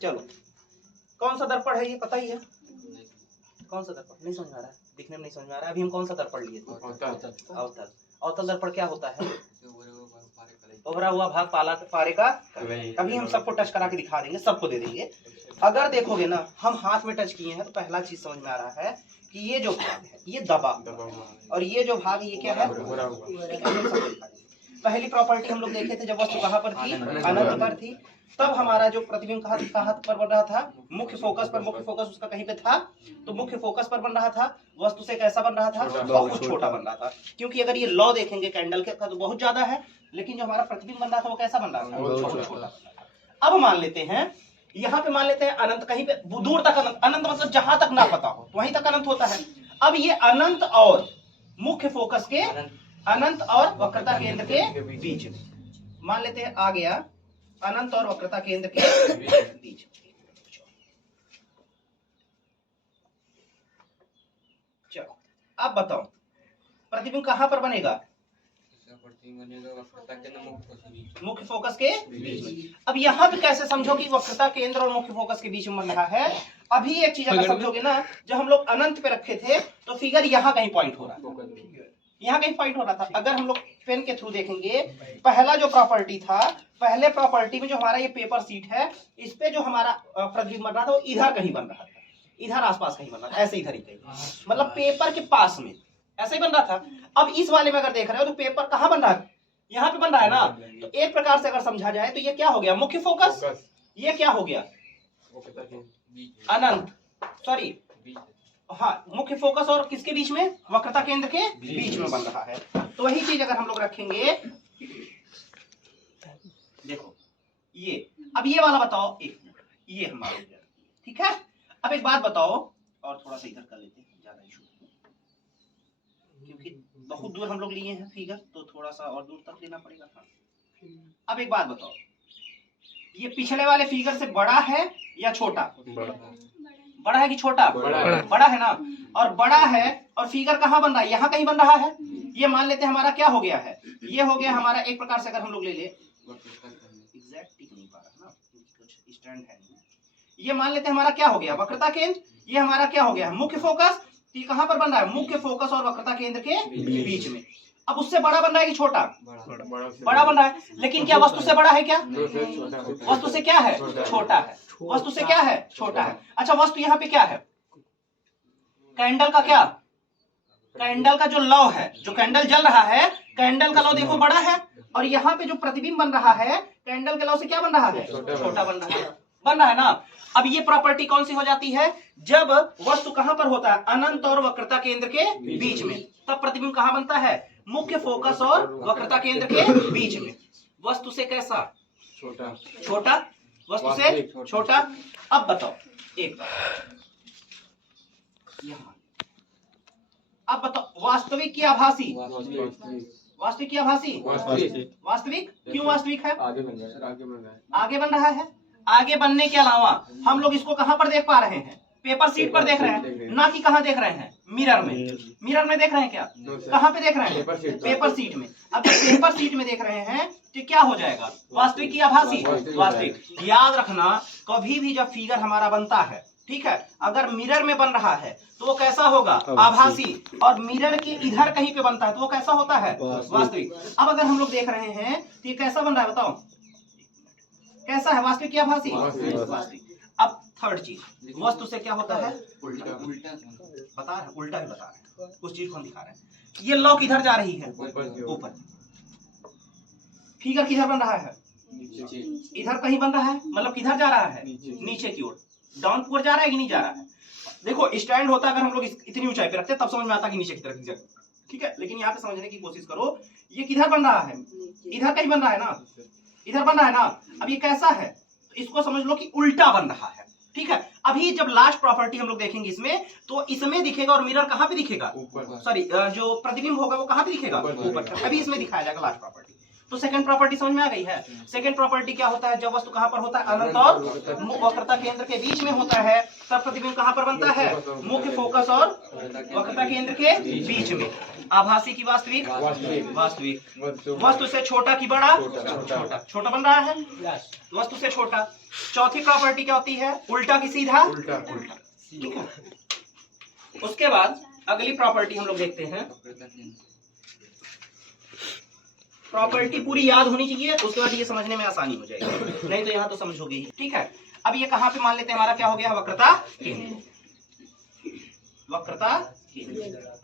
चलो कौन सा दर्पण है ये पता ही है? कौन सा दर्पण? नहीं समझ आ रहा है, दिखने में नहीं समझ आ रहा है। अभी हम कौन सा दर्पण लिए थे? अवतल। अवतल दर्पण क्या होता है? उभरा हुआ भाग पारे का। अभी हम सबको टच करा के दिखा देंगे, सबको दे देंगे। अगर देखोगे ना, हम हाथ में टच किए हैं तो पहला चीज समझ में आ रहा है कि ये जो भाग है ये दबा, और ये जो भाग ये क्या है? पहली प्रॉपर्टी हम लोग देखे थे जब वस्तु कहाँ पर थी? अनंत पर थी। तब हमारा जो प्रतिबिंब कहाँ पर बन रहा था? मुख्य फोकस पर। मुख्य फोकस उसका कहीं पे था, तो मुख्य फोकस पर बन रहा था। वस्तु से कैसा बन रहा था? बहुत छोटा बन रहा था, क्योंकि अगर ये लॉ देखेंगे कैंडल के तो बहुत ज्यादा है, लेकिन जो हमारा प्रतिबिंब बन रहा था वो कैसा बन रहा था? छोटा। अब मान लेते हैं यहाँ पे, मान लेते हैं अनंत, कहीं पे दूर तक अनंत। अनंत मतलब जहां तक ना पता हो तो वहीं तक अनंत होता है। अब ये अनंत और मुख्य फोकस के, अनंत और वक्रता केंद्र के बीच में मान लेते हैं आ गया, अनंत और वक्रता केंद्र के बीच। चलो अब बताओ प्रतिबिंब कहां पर बनेगा? मुख्य फोकस के बीच में। अब यहाँ पे कैसे समझो कि वक्रता केंद्र और मुख्य फोकस के बीच में बन रहा है? अभी एक चीज अगर समझोगे ना, जब हम लोग अनंत पे रखे थे तो फिगर यहाँ कहीं पॉइंट हो रहा था, यहाँ कहीं पॉइंट हो रहा था। अगर हम लोग पेन के थ्रू देखेंगे, पहला जो प्रॉपर्टी था, पहले प्रॉपर्टी में जो हमारा ये पेपर सीट है, इस पे जो हमारा प्रतिबिंब बन रहा था वो इधर कहीं बन रहा था, इधर आसपास कहीं बन रहा था, ऐसे इधर ही कहीं, मतलब पेपर के पास में ऐसे ही बन रहा था। अब इस वाले में अगर देख रहे हो तो पेपर कहाँ बन रहा है? यहाँ पे बन रहा है ना। तो एक प्रकार से अगर समझा जाए तो ये क्या हो गया? मुख्य फोकस। ये क्या हो गया? अनंत, सॉरी, हाँ, मुख्य फोकस और किसके बीच में? वक्रता केंद्र के बीच में बन रहा है। तो वही चीज अगर हम लोग रखेंगे, देखो ये, अब ये वाला बताओ, एक मिनट, ये हमारा, ठीक है। अब एक बात बताओ, और थोड़ा सा इधर कर लेते हैं, ज्यादा इशू क्योंकि बहुत दूर हम लोग लिए हैं फिगर, तो थोड़ा सा और दूर तक लेना पड़ेगा। हाँ, अब एक बात बताओ, ये पिछले वाले फिगर से बड़ा है या छोटा? बड़ा है कि छोटा? बड़ा है ना। और बड़ा है, और फिगर कहाँ बन रहा है? यहाँ कहीं बन रहा है। ये मान लेते हैं हमारा क्या हो गया है? ये हो गया हमारा, एक प्रकार से अगर हम लोग ले ले, एग्जैक्ट टिक नहीं पा रहा ना, कुछ स्टैंड है नहीं। ये मान लेते हैं हमारा क्या हो गया? वक्रता केंद्र। ये हमारा क्या हो गया? मुख्य फोकस। ये कहाँ पर बन रहा है? मुख्य फोकस और वक्रता केंद्र के बीच में। अब उससे बड़ा बन रहा है कि छोटा? बड़ा बन रहा है। लेकिन क्या वस्तु से बड़ा है? क्या वस्तु से क्या है? छोटा है। वस्तु से क्या है? छोटा है। अच्छा, वस्तु यहाँ पे क्या है? कैंडल का क्या? कैंडल का जो लौ है, जो कैंडल जल रहा है, कैंडल का लौ देखो बड़ा है, और यहाँ पे जो प्रतिबिंब बन रहा है कैंडल के लौ से क्या बन रहा है? छोटा बन रहा है ना। अब ये प्रॉपर्टी कौन सी हो जाती है? जब वस्तु कहां पर होता है? अनंत और वक्रता केंद्र के बीच में, तब प्रतिबिंब कहां बनता है? मुख्य फोकस और वक्रता केंद्र के बीच में। वस्तु से कैसा? छोटा। वस्तु से छोटा। अब बताओ एक बात, अब बताओ वास्तविक की आभासी? वास्तविक की आभासी? वास्तविक। क्यों वास्तविक है? आगे बन रहा है। आगे बनने के अलावा हम लोग इसको कहां पर देख पा रहे हैं? पेपर सीट पर देख रहे हैं, ना कि कहां देख रहे हैं? मिरर में। मिरर में देख रहे हैं क्या? कहां पे देख रहे हैं? पेपर सीट में। अब जब पेपर सीट में देख रहे हैं तो क्या हो जाएगा? वास्तविक की आभासी? वास्तविक। याद रखना, कभी भी जब फिगर हमारा बनता है, ठीक है, अगर मिरर में बन रहा है तो वो कैसा होगा? आभासी। और मिरर के इधर कहीं पे बनता है तो वो कैसा होता है? वास्तविक। अब अगर हम लोग देख रहे हैं तो ये कैसा बन रहा है? बताओ कैसा है? वास्तविक या आभासी? वास्तविक। अब थर्ड चीज, वस्तु से क्या होता है? उल्टा। बता रहे, उल्टा ही बता रहे हैं, उस चीज को हम दिखा रहे हैं। ये लौ किधर जा रही है? ऊपर। फिगर किधर बन रहा है? इधर कहीं बन रहा है, मतलब किधर जा रहा है? नीचे की ओर। डाउन की ओर जा रहा है कि नहीं जा रहा है? देखो स्टैंड होता, अगर हम लोग इतनी ऊंचाई पे रखते तब समझ में आता कि नीचे की तरफ जगह, ठीक है, लेकिन यहाँ पे समझने की कोशिश करो, ये किधर बन रहा है? इधर कहीं बन रहा है ना, इधर बन रहा है ना। अब ये कैसा है? तो इसको समझ लो कि उल्टा बन रहा है, ठीक है। अभी जब लास्ट प्रॉपर्टी हम लोग देखेंगे इसमें, तो इसमें दिखेगा, और मिरर कहां पे दिखेगा? सॉरी, जो प्रतिबिंब होगा वो कहां पे दिखेगा? ऊपर। अभी इसमें दिखाया जाएगा लास्ट प्रॉपर्टी। तो सेकंड प्रॉपर्टी समझ में आ गई है। सेकंड प्रॉपर्टी क्या होता है, जब वस्तु कहां पर होता है, अनंत और वक्रता केंद्र के बीच में होता है, तब प्रतिबिंब कहां पर बनता है, मुख्य फोकस और वक्रता केंद्र के बीच में। आभासी की वास्तविक, वास्तविक वस्तु से छोटा की बड़ा, छोटा बन रहा है, वस्तु से छोटा। चौथी प्रॉपर्टी क्या होती है, उल्टा की सीधा, उल्टा। ठीक है, उसके बाद अगली प्रॉपर्टी हम लोग देखते हैं। प्रॉपर्टी पूरी याद होनी चाहिए, उसके बाद ये समझने में आसानी हो जाएगी, नहीं तो यहाँ तो समझोगे ही। ठीक है, अब ये कहाँ पे मान लेते हैं, हमारा क्या हो गया, वक्रता केंद्र, वक्रता केंद्र।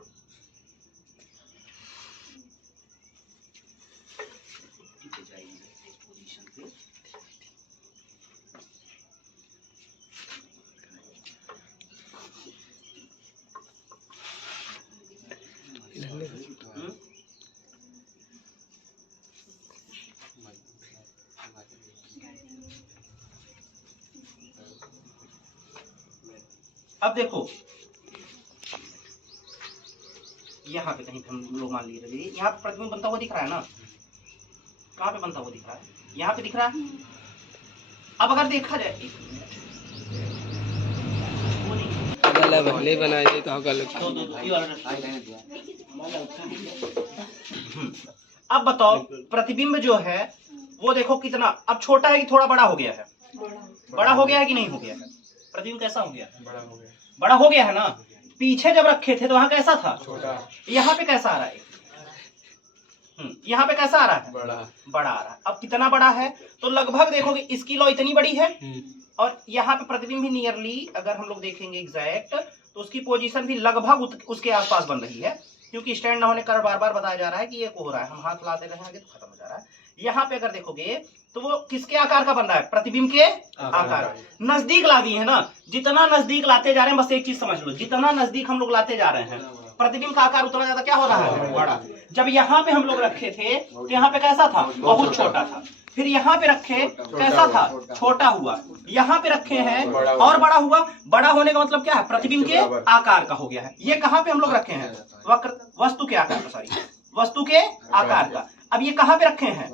अब देखो यहाँ पे कहीं हम लोग मान लिए, यहाँ पे प्रतिबिंब बनता हुआ दिख रहा है ना, कहाँ पे बनता हुआ दिख रहा है, यहाँ पे दिख रहा है। अब अगर देखा जाए, बनाए तो अब बताओ प्रतिबिंब जो है वो देखो कितना, अब छोटा है कि थोड़ा बड़ा हो गया है, बड़ा हो गया है कि नहीं हो गया है, प्रतिबिंब कैसा हो गया, बड़ा हो गया है ना। पीछे जब रखे थे तो वहां कैसा था, छोटा। यहाँ पे कैसा आ रहा है, यहाँ पे कैसा आ रहा है, बड़ा आ रहा है। अब कितना बड़ा है, तो लगभग देखोगे इसकी लौ इतनी बड़ी है, और यहाँ पे प्रतिबिंब भी नियरली अगर हम लोग देखेंगे एग्जैक्ट, तो उसकी पोजीशन भी लगभग उसके आसपास बन रही है, क्योंकि स्टैंड न होने का बार बार बताया जा रहा है कि ये हो रहा है, हम हाथ लाते रहेंगे तो खत्म हो जा रहा है। यहाँ पे अगर देखोगे तो वो किसके आकार का बन रहा है, प्रतिबिंब के आकार। नजदीक ला दिए है ना, जितना नजदीक लाते जा रहे हैं, बस एक चीज समझ लो, जितना नजदीक हम लोग लाते जा रहे हैं प्रतिबिंब का आकार उतना ज्यादा क्या हो रहा है, बड़ा। जब यहाँ पे हम लोग रखे थे तो यहाँ पे कैसा था, बहुत छोटा था, फिर यहाँ पे रखे कैसा था, छोटा हुआ, यहाँ पे रखे हैं और बड़ा हुआ। बड़ा होने का मतलब क्या है, प्रतिबिंब के आकार का हो गया है। ये कहाँ पे हम लोग रखे हैं, वस्तु के आकार का, सॉरी वस्तु के आकार का। अब ये कहाँ पे रखे हैं,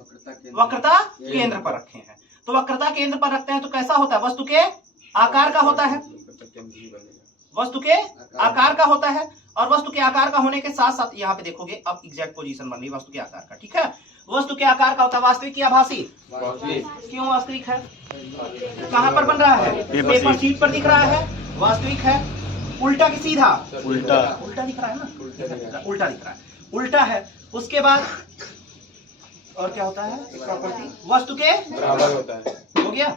वक्रता केंद्र पर रखे हैं। तो वक्रता केंद्र पर रखते हैं तो कैसा होता है, वस्तु के आकार का होता है, वस्तु के आकार का होता है। और वस्तु के आकार का होने के साथ साथ यहाँ पे देखोगे अब एग्जैक्ट पोजीशन बन रही है वस्तु के आकार का। ठीक है, वस्तु के आकार का होता है वास्तविक या आभासी, क्यों वास्तविक है, कहाँ पर बन रहा है, पेपर शीट पर दिख रहा है, वास्तविक है। उल्टा की सीधा, उल्टा, उल्टा दिख रहा है ना, उल्टा दिख रहा है, उल्टा है। उसके बाद और क्या होता है, प्रॉपर्टी वस्तु के बराबर होता है, हो गया।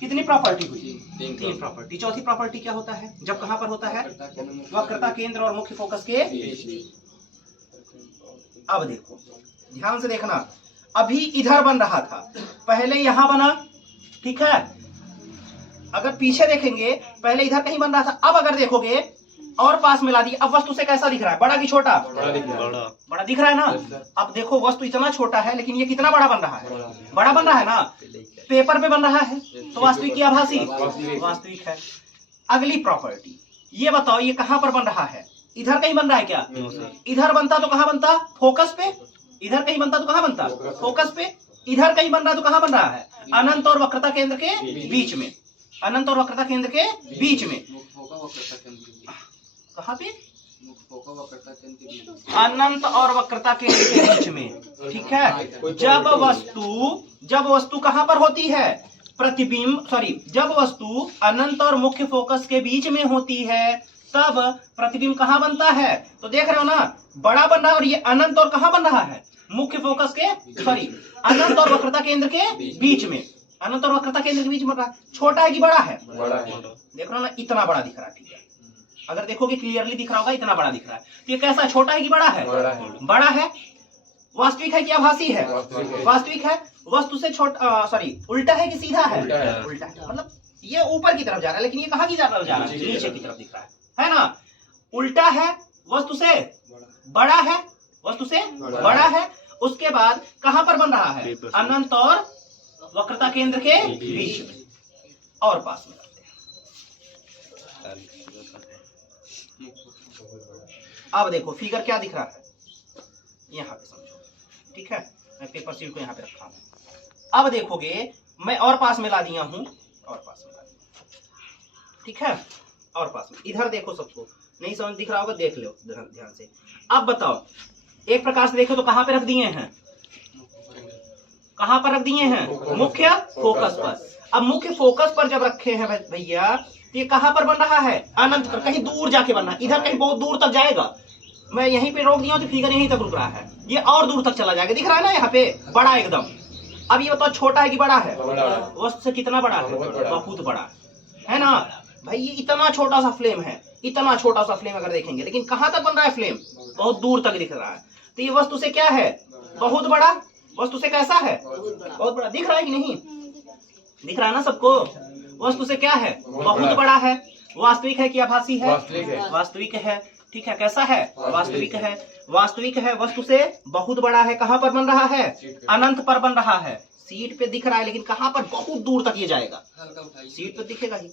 कितनी प्रॉपर्टी हुई, तीन प्रॉपर्टी। चौथी प्रॉपर्टी क्या होता है, जब कहां पर होता है, वक्रता केंद्र और मुख्य फोकस के। अब देखो ध्यान से देखना, अभी इधर बन रहा था, पहले यहां बना, ठीक है। अगर पीछे देखेंगे पहले इधर कहीं बन रहा था, अब अगर देखोगे और पास मिला दी, अब वस्तु से कैसा दिख रहा है, बड़ा कि छोटा, बड़ा दिख रहा है ना। अब देखो वस्तु इतना छोटा है लेकिन ये कितना बड़ा बन रहा है, बड़ा बन रहा है ना, पेपर पे बन रहा है, तो वास्तविक या आभासी, वास्तविक है। अगली प्रॉपर्टी ये बताओ, ये कहां पर बन रहा है, इधर कहीं बन रहा है क्या, इधर बनता तो कहां बनता, फोकस पे। इधर कहीं बनता तो कहां बनता, फोकस पे। इधर कहीं बन रहा तो कहां बन रहा है, अनंत और वक्रता केंद्र के बीच में, अनंत और वक्रता केंद्र के बीच में। कहां पे, अनंत और वक्रता केंद्र के बीच में, ठीक है। जब वस्तु कहां पर होती है, प्रतिबिंब, सॉरी, जब वस्तु अनंत और मुख्य फोकस के बीच में होती है तब प्रतिबिंब कहां बनता है, तो देख रहे हो ना, बड़ा बन रहा है। और ये अनंत और कहां बन रहा है, मुख्य फोकस के, सॉरी अनंत और वक्रता केंद्र के बीच में, अनंत और वक्रता केंद्र के बीच में बन रहा है। छोटा है कि बड़ा है, देख रहे हो ना, इतना बड़ा दिख रहा है, ठीक है। अगर देखोगे क्लियरली दिख रहा होगा, इतना बड़ा दिख रहा है। तो ये कैसा, छोटा है कि बड़ा है, बड़ा है। वास्तविक है कि आभासी है, वास्तविक है। वस्तु से छोटा, सॉरी उल्टा है कि सीधा है, उल्टा है। मतलब ये ऊपर की तरफ जा रहा है, लेकिन ये कहाँ की तरफ जा रहा है, नीचे की तरफ दिख रहा है ना। उल्टा है, वस्तु से बड़ा है, वस्तु से बड़ा है। उसके बाद कहां पर बन रहा है, अनंत और वक्रता केंद्र के बीच में और पास में रखते हैं। अब देखो फिगर क्या दिख रहा है, यहाँ पे समझो, ठीक है। मैं पेपर शीट को यहाँ पे रखा हूँ। अब देखोगे मैं और पास में ला दिया हूँ, और पास में ला दिया, ठीक है, और पास में। इधर देखो, सबको नहीं समझ दिख रहा होगा, देख लो ध्यान से। अब बताओ, एक प्रकार से देखो तो कहाँ पे रख दिए हैं, कहाँ पर रख दिए हैं, मुख्य फोकस पर। अब मुख्य फोकस पर जब रखे हैं भैया, तो ये कहाँ पर बन रहा है, अनंत पर, कहीं दूर जाके बनना, इधर कहीं बहुत दूर तक जाएगा। मैं यहीं पे रोक दिया हूं तो फिगर यहीं तक रुक रहा है, ये और दूर तक चला जाएगा, दिख रहा है ना यहाँ पे, बड़ा एकदम। अब ये बताओ छोटा है कि बड़ा है, वस्तु से कितना बड़ा है, बहुत बड़ा है ना भाई। ये इतना छोटा सा फ्लेम है, इतना छोटा सा फ्लेम अगर देखेंगे, लेकिन कहाँ तक बन रहा है फ्लेम, बहुत दूर तक दिख रहा है। तो ये वस्तु से क्या है, बहुत बड़ा, वस्तु से कैसा है, बहुत बड़ा। दिख रहा है कि नहीं, दिख रहा है ना सबको, वस्तु से क्या है, बहुत बड़ा है। वास्तविक है कि आभासी है, वास्तविक है, ठीक है। कैसा है, वास्तविक है, वास्तविक है, वस्तु से बहुत बड़ा है। कहाँ पर बन रहा है, अनंत पर बन रहा है। सीट पे दिख रहा है, लेकिन कहाँ पर, बहुत दूर तक ये जाएगा, सीट पे दिखेगा ही।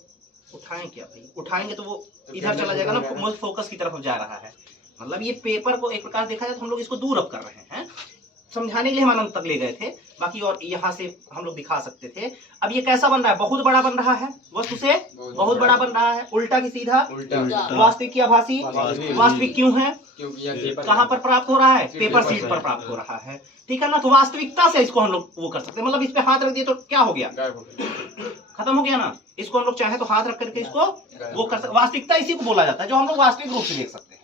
उठाएं क्या भाई, उठाएंगे तो वो इधर चला जाएगा ना, मुख्य फोकस की तरफ जा रहा है। मतलब ये पेपर को एक प्रकार देखा जाए तो हम लोग इसको दूर अब कर रहे हैं, समझाने के लिए हम अनंत तक ले गए थे, बाकी और यहाँ से हम लोग दिखा सकते थे। अब ये कैसा बन रहा है, बहुत बड़ा बन रहा है, वस्तु से बहुत बड़ा बन रहा है। उल्टा की सीधा, वास्तविक की आभासी। वास्तविक क्यों है, कहाँ पर प्राप्त हो रहा है, पेपर शीट पर प्राप्त हो रहा है, ठीक है ना। तो वास्तविकता से इसको हम लोग वो कर सकते हैं, मतलब इस पे हाथ रख दिए तो क्या हो गया, खत्म हो गया ना। इसको हम लोग चाहे तो हाथ रख करके इसको वो कर सकते। वास्तविकता इसी को बोला जाता है जो हम लोग वास्तविक रूप से देख सकते हैं।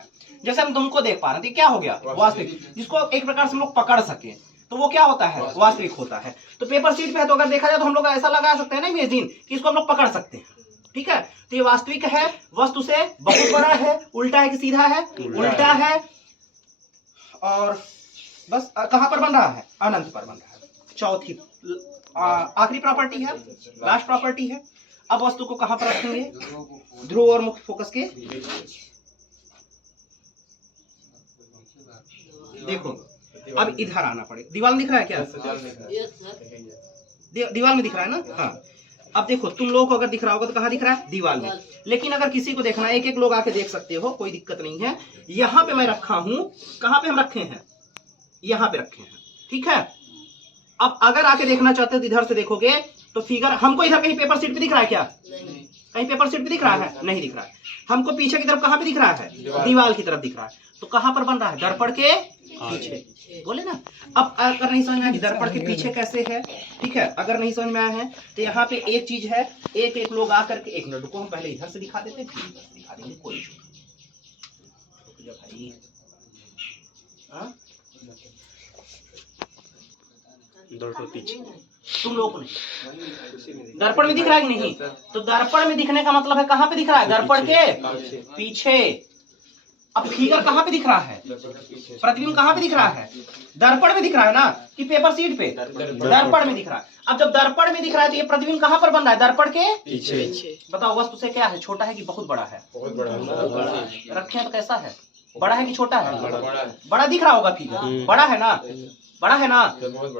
जैसे हम तुमको देख पा रहे थे, क्या हो गया, वास्तविक, जिसको एक प्रकार से हम लोग पकड़ सके तो वो क्या होता है, वास्तविक होता है। तो पेपर शीट पे है तो अगर देखा जाए तो हम लोग ऐसा लगा सकते हैं ना इमेजिन कि इसको हम लोग पकड़ सकते हैं, ठीक है। तो ये वास्तविक है, वस्तु से बहुत बड़ा है, उल्टा है कि सीधा है, उल्टा है, और बस कहां पर बन रहा है, अनंत पर बन रहा है। चौथी आखिरी प्रॉपर्टी है, लास्ट प्रॉपर्टी है। अब वस्तु को कहां पर रखेंगे, ध्रुव और मुख्य फोकस के, देखो अब इधर आना पड़ेगा। दीवार में दिख रहा है क्या, दीवार में दिख रहा है ना, हाँ। अब देखो तुम लोगों को अगर दिख रहा होगा तो कहाँ दिख रहा है, दीवार में। लेकिन अगर किसी को देखना है, एक एक लोग आके देख सकते हो, कोई दिक्कत नहीं है। यहाँ पे मैं रखा हूं, कहाँ पे हम रखे हैं, यहाँ पे रखे हैं, ठीक है। अब अगर आके देखना चाहते हो तो इधर से देखोगे तो फिगर हमको इधर कहीं पेपर शीट पे दिख रहा है क्या, कहीं पेपर शीट पे दिख रहा है, नहीं दिख रहा है। हमको पीछे की तरफ कहाँ पे दिख रहा है, दीवार की तरफ दिख रहा है। तो कहाँ पर बन रहा है, दर्पण के पीछे, बोले ना। अब अगर नहीं समझ में आया दर्पण के पीछे कैसे है, ठीक है, अगर नहीं समझ में आया है तो यहाँ पे एक चीज है, एक एक लोग आकर के, एक मिनट को हम पहले इधर से दिखा देते हैं, फिर दिखा देंगे, कोई भाई। पीछे तुम लोग को नहीं, दर्पण में दिख रहा है कि नहीं, तो दर्पण में दिखने का मतलब है कहाँ पे दिख रहा है, दर्पण के पीछे। अब फिगर कहाँ पे दिख रहा है, प्रतिबिंब कहाँ पे दिख रहा है, दर्पण में दिख रहा है ना, कि पेपर शीट पे, दर्पण में दिख रहा है। अब जब दर्पण में दिख रहा है तो ये प्रतिबिंब कहाँ पर बन रहा है, दर्पण के पीछे। बताओ वस्तु से क्या है, छोटा है कि बहुत बड़ा है, बहुत बड़ा। रखे तो कैसा है, बड़ा है कि छोटा है, बड़ा दिख रहा होगा फिगर, बड़ा है ना, बड़ा है ना।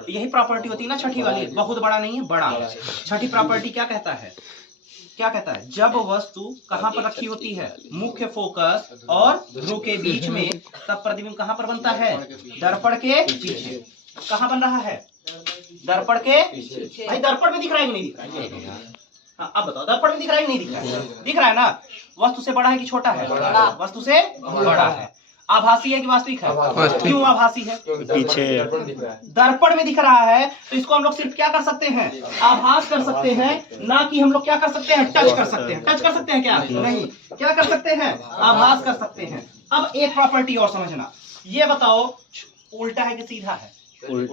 यही प्रॉपर्टी होती है ना छठी वाली, बहुत बड़ा नहीं है, बड़ा। छठी प्रॉपर्टी क्या कहता है, क्या कहता है, जब वस्तु कहाँ पर रखी होती है, मुख्य फोकस और ध्रुव के बीच में, तब प्रतिबिंब कहाँ पर बनता है, दर्पण के पीछे। कहाँ बन रहा है, दर्पण के भाई। दर्पण में दिख रहा है कि नहीं दिख रहा है, हाँ अब बताओ, दर्पण में दिख रहा है कि नहीं दिख रहा है, दिख रहा है ना। वस्तु से बड़ा है कि छोटा है, वस्तु से बड़ा है। आभासी है कि वास्तविक है, क्यों आभासी है, पीछे दर्पण में दिख रहा है, तो इसको हम लोग सिर्फ क्या कर सकते हैं, आभास कर सकते हैं, ना कि हम लोग क्या कर सकते हैं, टच कर सकते हैं। टच कर सकते हैं क्या, नहीं, क्या कर सकते हैं, आभास कर सकते हैं। अब एक प्रॉपर्टी और समझना, ये बताओ उल्टा है कि सीधा है, उल्टा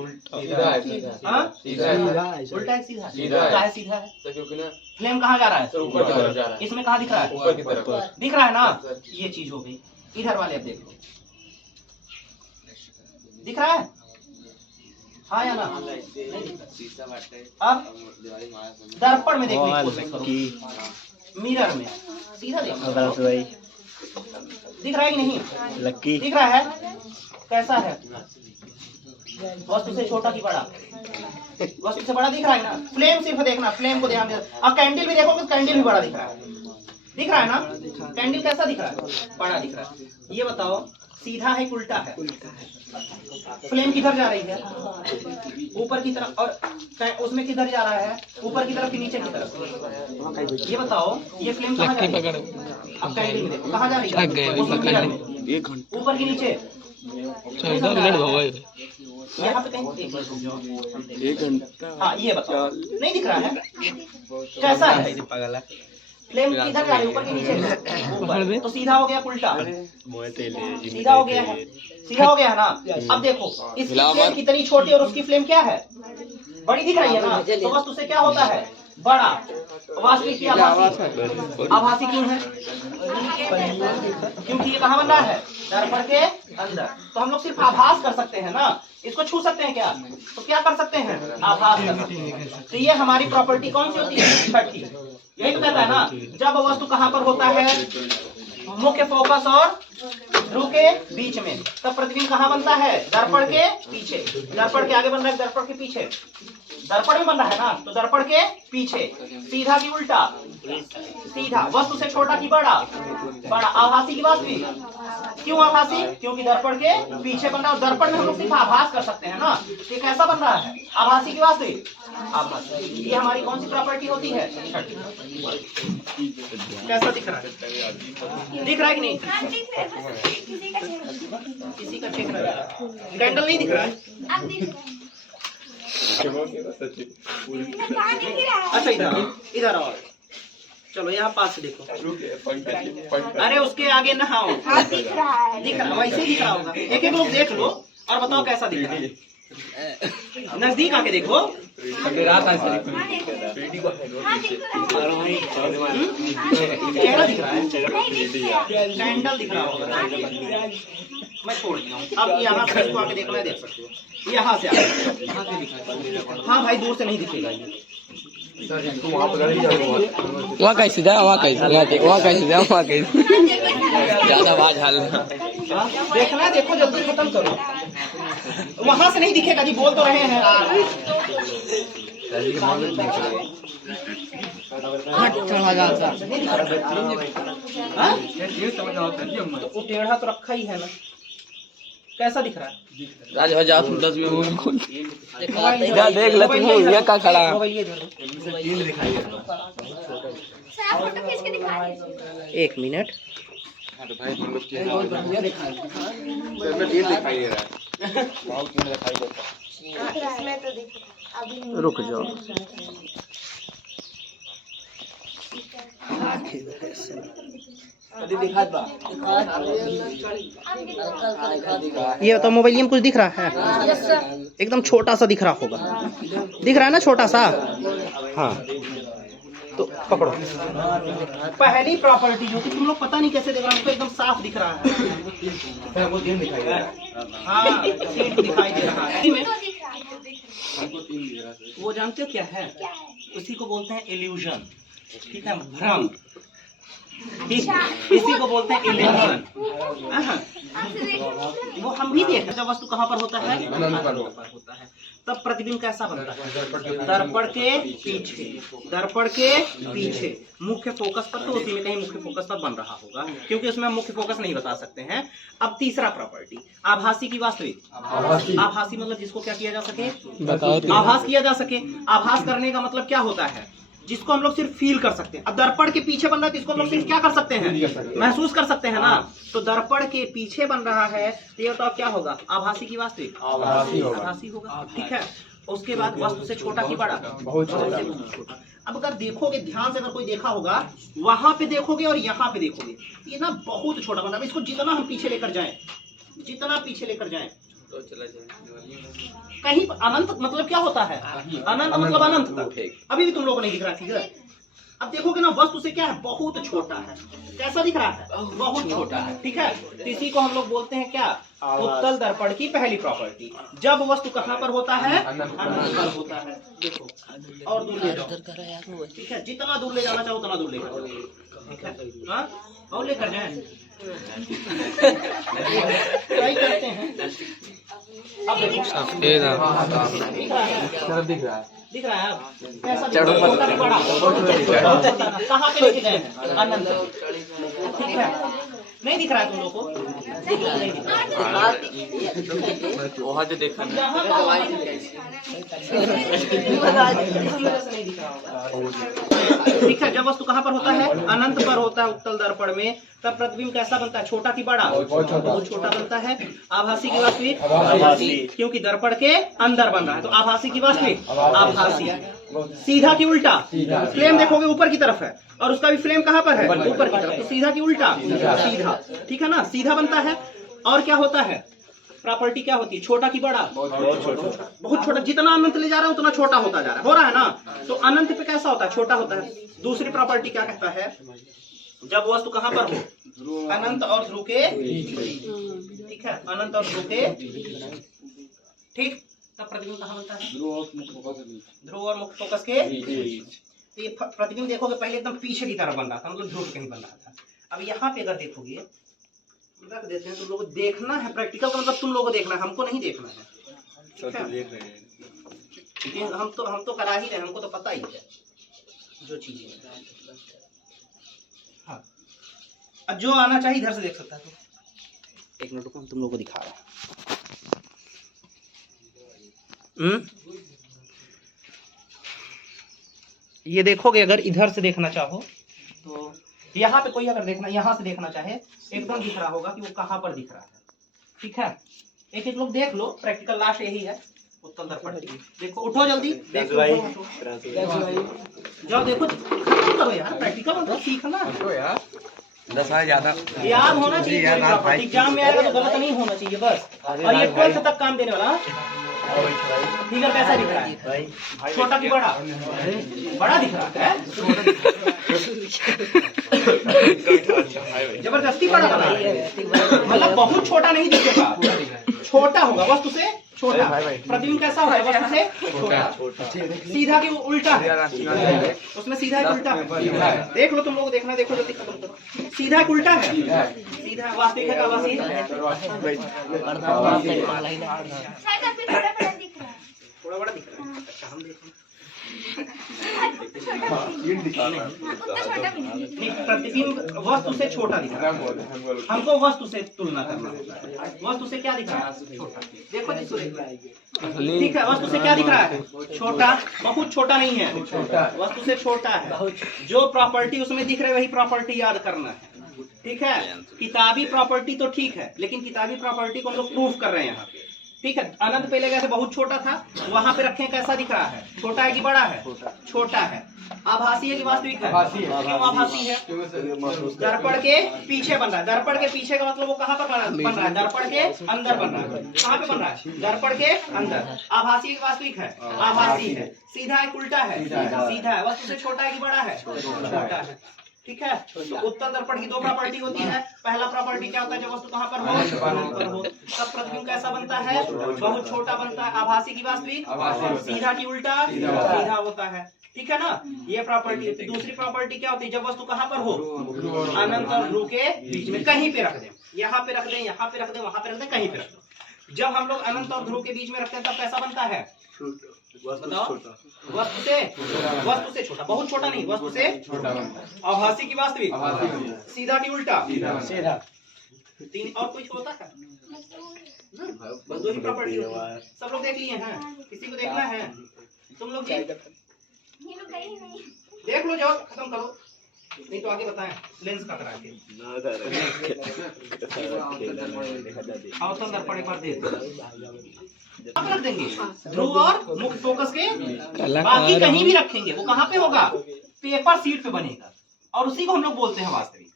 है, सीधा है, सीधा है। फ्लेम कहाँ जा रहा है, इसमें कहाँ दिख रहा है, दिख रहा है ना, ये चीज हो गई। इधर वाले अब देख लो, दिख रहा है, हाँ या ना। अब दर्पण में देखने की कोशिश करो, मिरर में सीधा देखो, दिख रहा है कि नहीं, लक्की दिख रहा है, कैसा है, वस्तु से छोटा कि बड़ा, वस्तु से बड़ा दिख रहा है ना। फ्लेम सिर्फ देखना, फ्लेम को ध्यान देना। अब कैंडल भी देखोगे, कैंडल भी बड़ा दिख रहा है, दिख रहा है ना, कैंडल कैसा दिख रहा है, बड़ा दिख रहा है। ये बताओ सीधा है उल्टा है? फ्लेम किधर जा रही है? ऊपर की तरफ। और उसमें किधर जा रहा है? ऊपर की तरफ कि नीचे की तरफ? ये बताओ, ये फ्लेम कहाँ जा रही है? अब कैंडल में देखो कहाँ जा रही है? ऊपर की नीचे? यहाँ पे कहीं 1 घंटा। हाँ ये बताओ, नहीं दिख रहा है? कैसा है? फ्लेम किधर जा रही है? ऊपर की नीचे? ऊपर। तो सीधा हो गया उल्टा? सीधा हो गया है? सीधा हो गया है ना? अब देखो इसकी फ्लेम कितनी छोटी और उसकी फ्लेम क्या है? बड़ी दिख रही है ना? तो बस उससे क्या होता है? बड़ा। वास्तविक की आभासी? आभासी क्यों है? क्योंकि ये कहाँ बन रहा है? दर्पण के अंदर। तो हम लोग सिर्फ आभास कर सकते हैं ना, इसको छू सकते हैं क्या? तो क्या कर सकते हैं? आभास कर सकते हैं। तो ये हमारी प्रॉपर्टी कौन सी होती है? छठी। यही तो कहता है ना, जब वस्तु कहाँ पर होता है? मुख्य फोकस और ध्रुव के बीच में, तब प्रतिबिंब कहाँ बनता है? दर्पण के पीछे। दर्पण के आगे बन रहा है, दर्पण के पीछे? दर्पण में बन रहा है ना, तो दर्पण के पीछे। सीधा की उल्टा? सीधा। वस्तु से छोटा की बड़ा? बड़ा। आभासी की वास्तविक? क्यों आभासी? क्योंकि दर्पण के पीछे बन रहा है। दर्पण में हम लोग सिर्फ आभास कर सकते हैं ना, ये कैसा बन रहा है? आभासी की वास्तविक? आभासी। ये हमारी कौन सी प्रॉपर्टी होती है? छठी। कैसा दिख रहा है? दिख रहा है कि नहीं? किसी का चेक रहा है? कैंडल नहीं दिख रहा है? अच्छा इधर आओ, चलो यहाँ पास से देखो। अरे उसके आगे ना आओ। दिख रहा है, वैसे दिख रहा होगा। एक एक लोग देख लो और बताओ कैसा दिख रहा है। नजदीक आके देखो। चेहरा दिख रहा है? कैंडल दिख रहा होगा। मैं छोड़ दिया हूँ। अब यहाँ से इसको आके देखना है, देख सकते हो। यहाँ से हाँ भाई, दूर से नहीं दिखेगा ये। वहाँ कैसे जाए? वहाँ कैसे जाए? वहाँ कैसे जाए? वहाँ कैसे ज्यादा आवाज हाल देखना, देखो जल्दी खत्म करो। वहाँ से नहीं दिखेगा जी, बोल तो रहे हैं। तो टेढ़ा तो रखा ही है ना, कैसा दिख रहा है? राज 10 देख ले तुम, ये का खड़ा एक मिनट। रुक जाओ। ये तो मोबाइल में कुछ दिख रहा है? एकदम छोटा सा दिख रहा होगा। दिख रहा है ना छोटा सा? हाँ तो पकड़ो। पहली प्रॉपर्टी जो कि तुम लोग पता नहीं कैसे देख रहा है, एकदम साफ दिख रहा है। हाँ सीट दिखाई दे रहा है। वो जानते हो क्या है? उसी को बोलते हैं इल्यूजन। ठीक है, भ्रम। इसी को बोलते हैं इल्यूजन। वो हम भी देखते हैं, जब वस्तु कहाँ पर होता है? होता है। तब प्रतिबिंब कैसा बनता है? दर्पण के पीछे। दर्पण के पीछे मुख्य फोकस पर, तो उसी में कहीं मुख्य फोकस पर बन रहा होगा, क्योंकि उसमें हम मुख्य फोकस नहीं बता सकते हैं। अब तीसरा प्रॉपर्टी, आभासी की वास्तविक? आभासी मतलब जिसको क्या किया जा सके? आभास किया जा सके। आभास करने का मतलब क्या होता है? जिसको हम लोग सिर्फ फील कर सकते हैं। अब दर्पण के पीछे बन रहा है तो इसको हम लोग सिर्फ क्या कर सकते हैं? महसूस कर सकते हैं ना। तो दर्पण के पीछे बन रहा है तो ये तो क्या होगा? आभासी की वास्तविक? आभासी होगा। ठीक है, उसके बाद वस्तु से छोटा की बड़ा? बहुत छोटा। अब अगर देखोगे ध्यान से, अगर कोई देखा होगा, वहां पे देखोगे और यहाँ पे देखोगे, ये ना बहुत छोटा बन रहा है। इसको जितना हम पीछे लेकर जाए, जितना पीछे लेकर जाए तो चला जाए कहीं अनंत। मतलब क्या होता है? अनंत मतलब अनंत तक। अभी भी तुम लोगों को नहीं दिख रहा। ठीक है, अब देखोगे ना, वस्तु से क्या है? बहुत छोटा है। कैसा दिख रहा है? बहुत छोटा है। ठीक है, तो इसी को हम लोग बोलते हैं क्या? उत्तल दर्पण की पहली प्रॉपर्टी। जब वस्तु कहाँ पर होता है? अनंत पर होता है। देखो और दूर ले जाओ। ठीक है, जितना दूर ले जाना चाहो उतना दूर लेकर जाओ। ठीक है, हाँ और लेकर जाए ट्राई करते हैं। अब देखो दिख रहा है? दिख रहा है? कैसा दिख रहा है? कहाँ पे लेके गए हैं? अनंत। ठीक है, नहीं दिख रहा है तुम लोग को? नहीं दिख रहा है। वहाँ जो देखा यहाँ पर नहीं दिख रहा होगा। ठीक है, जब वस्तु कहाँ पर होता है? अनंत पर होता है उत्तल दर्पण में, तब प्रतिबिंब कैसा बनता है? छोटा की बड़ा? बहुत छोटा बनता है। आभासी की वास्तविक? क्योंकि दर्पण के अंदर बन रहा है, तो आभासी की वास्तविक? आभासी। सीधा की उल्टा? फ्लेम देखोगे ऊपर की तरफ है, और उसका भी फ्लेम कहाँ पर है? ऊपर की तरफ, तो सीधा की उल्टा? सीधा। ठीक है ना, सीधा बनता है। और क्या होता है? प्रॉपर्टी क्या होती है? छोटा की बड़ा? बहुत छोटा। जितना अनंत ले जा रहा है उतना छोटा होता जा रहा है, हो रहा है ना? तो अनंत पे कैसा होता है? छोटा होता है। दूसरी प्रॉपर्टी क्या कहता है? जब वस्तु कहाँ पर हो? अनंत और ध्रुव के, ठीक है, अनंत और ध्रुव के, ठीक, तब प्रतिबिंब कहाँ बनता है? ध्रुव और मुख्य फोकस के। तो ये प्रतिबिंब देखोगे पहले एकदम पीछे की तरफ बन रहा था, मतलब ध्रुव कहीं बन रहा था। अब यहाँ पे अगर देखोगे, रख देते हैं, तुम लोगों को देखना है। प्रैक्टिकल का मतलब तुम लोगों को देखना है, हमको नहीं देखना है। ठीक है, हम तो करा ही रहे, हमको तो पता ही है जो चीजें। हाँ, अब जो आना चाहिए इधर से देख सकता है। तो एक मिनट रुको, हम तुम लोगों को दिखा रहे हैं। ये देखोगे, अगर इधर से देखना चाहो तो यहाँ पे कोई अगर देखना, यहाँ से देखना चाहे, एकदम दिख रहा होगा कि वो कहाँ पर दिख रहा है। ठीक है, एक एक लोग देख लो, प्रैक्टिकल लास्ट यही है उत्तल दर्पण। देखो, उठो जल्दी, देखो जाओ, देखो, खत्म करो यार। प्रैक्टिकल मतलब सीखना है, 10 ज्यादा याद होना चाहिए। एग्जाम में आएगा तो गलत नहीं होना चाहिए बस। और ये 12th तक काम देने वाला। फिगर कैसा दिख रहा है? छोटा की बड़ा? बड़ा दिख रहा है। जबरदस्ती बड़ा बनाइए, मतलब बहुत छोटा नहीं दिखेगा, छोटा होगा, वस्तु से छोटा। प्रतिबिंब कैसा होगा? वस्तु से छोटा। सीधा की उल्टा है, उसमें सीधा की उल्टा है। देख लो, तुम लोग देखना, देखो जल्दी खत्म करो। सीधा की उल्टा है, सीधा वास्तविक है, आभासी? थोड़ा बड़ा दिख रहा है। अच्छा, हम देखें। प्रतिबिंब वस्तु से छोटा दिख रहा है, हमको वस्तु से तुलना करना है। वस्तु से क्या दिख रहा है? छोटा। देखो जी, ठीक है, वस्तु से क्या दिख रहा है? छोटा। बहुत छोटा नहीं है, वस्तु से छोटा है। जो प्रॉपर्टी उसमें दिख रही है वही प्रॉपर्टी याद करना है। ठीक है, किताबी प्रॉपर्टी तो ठीक है, लेकिन किताबी प्रॉपर्टी को हम लोग प्रूफ कर रहे हैं यहाँ पे। ठीक है, अनंत पहले गए थे, बहुत छोटा था, वहां पे रखें, कैसा दिख रहा है? छोटा है कि बड़ा है? छोटा है। आभासी है कि वास्तविक है? क्यों आभासी है? दर्पण के पीछे बन रहा है। दर्पण के पीछे का मतलब वो कहाँ पर बन रहा है? दर्पण के अंदर बन रहा है। कहाँ पे बन रहा है? दर्पण के अंदर। आभासी है कि वास्तविक है? आभासी है। सीधा है कि उल्टा है? सीधा है। वस्तु से छोटा है कि बड़ा है? छोटा है। ठीक है, तो उत्तल दर्पण की दो प्रॉपर्टी होती है। पहला प्रॉपर्टी क्या होता है? जब वस्तु कहाँ पर हो? तब प्रतिबिंब कैसा बनता है? बहुत छोटा बनता है। आभासी की वास्तविक? सीधा की उल्टा? सीधा होता है। ठीक है ना, ये प्रॉपर्टी। दूसरी प्रॉपर्टी क्या होती है? जब वस्तु कहाँ पर हो? अनंत और ध्रुव के बीच में, कहीं पे रख दें, यहाँ पे रख दें, यहाँ पे रख दें, वहां पे रख दें, कहीं पे रख दो। जब हम लोग अनंत और ध्रुव के बीच में रखते हैं तब कैसा बनता है? बताओ, वस्तु से छोटा। बहुत छोटा नहीं, वस्तु से छोटा। आभासी की वास्तविक? सीधा की उल्टा? सीधा। तीन और कुछ होता है? बस दो ही प्रॉपर्टी होती है। सब लोग देख लिए हैं? किसी को देखना है? तुम लोग जी देख लो, जाओ खत्म करो, नहीं तो आगे बताएं। लेंस का करा के अवतल दर्पण पर दे आप रख देंगे, ध्रुव और मुख्य फोकस के, बाकी कहीं भी रखेंगे। वो कहाँ पे होगा? पेपर सीट पे बनेगा, और उसी को हम लोग बोलते हैं वास्तविक।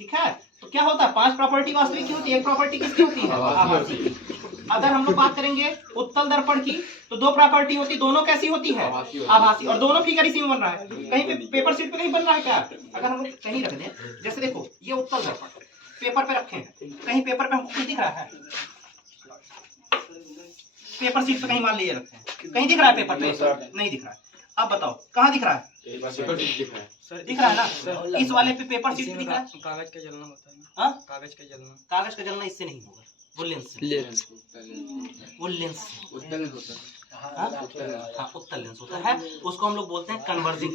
ठीक है, तो क्या होता है? 5 प्रॉपर्टी वास्तविक की होती है, एक प्रॉपर्टी किसकी होती है? आभासी की। अगर हम लोग बात करेंगे उत्तल दर्पण की, तो 2 प्रॉपर्टी होती, दोनों कैसी होती है? आभासी। और दोनों फिगर इसी में बन रहा है, कहीं पे पेपर सीट पे नहीं बन रहा है क्या? अगर हम लोग कहीं रख दें, जैसे देखो ये उत्तल दर्पण पेपर पे रखे हैं, कहीं पेपर पे हमको कुछ दिख रहा है? पेपर सीट पे कहीं मान लीजिए रखते हैं, कहीं दिख रहा है पेपर पे? नहीं दिख रहा है। अब बताओ कहाँ दिख रहा है? दिख रहा है ना, इस वाले पे पेपर सीट दिख रहा है। कागज का जलना होता है ना? हाँ, कागज का जलना। कागज का जलना इससे नहीं होगा, वो लेंस से, वो लेंस से। हाँ, उत्तल लेंस होता है, उसको हम लोग बोलते हैं कन्वर्जिंग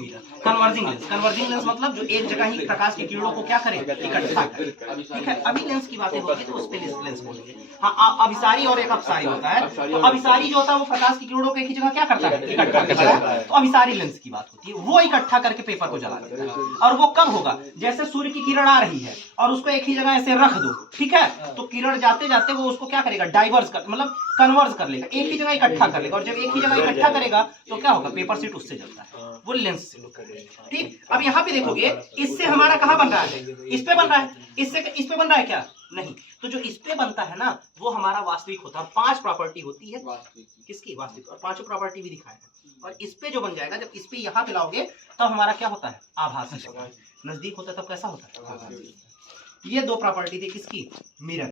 मिरर, कन्वर्जिंग लेंस मतलब जो एक जगह ही प्रकाश की किरणों को क्या करे, इकट्ठा करे। ठीक है, अभी लेंस की बातें होगी तो उस पे लेंस बोलेंगे। हाँ, अभिसारी और एक अपसारी होता है। तो अभिसारी जो होता है वो प्रकाश की किरणों को एक ही जगह क्या करता है, इकट्ठा करता है। तो अभिसारी लेंस की बात होती है, वो इकट्ठा करके पेपर को जला देता है। और वो कब होगा, जैसे सूर्य की किरण आ रही है और उसको एक ही जगह ऐसे रख दो, ठीक है, तो किरण जाते जाते वो उसको क्या करेगा, डाइवर्स कर मतलब कन्वर्ज कर लेगा, एक ही जगह इकट्ठा कर लेगा। और जब एक ही जगह इकट्ठा करेगा तो क्या होगा, पेपर शीट उससे जलता है, वो लेंस से। ठीक, अब यहाँ पे देखोगे इससे हमारा कहाँ बन रहा है, इस पे बन रहा है, इससे इस पे बन रहा है क्या, नहीं। तो जो इस पे बनता है ना वो हमारा वास्तविक होता है। 5 प्रॉपर्टी होती है किसकी, वास्तविक, और 5 प्रॉपर्टी भी दिखाए हैं। और इस पे जो बन जाएगा, जब इस पे यहाँ पे लाओगे तब हमारा क्या होता है, आभासी। नजदीक होता है तब कैसा होता है, ये 2 प्रॉपर्टी थी किसकी, मिरर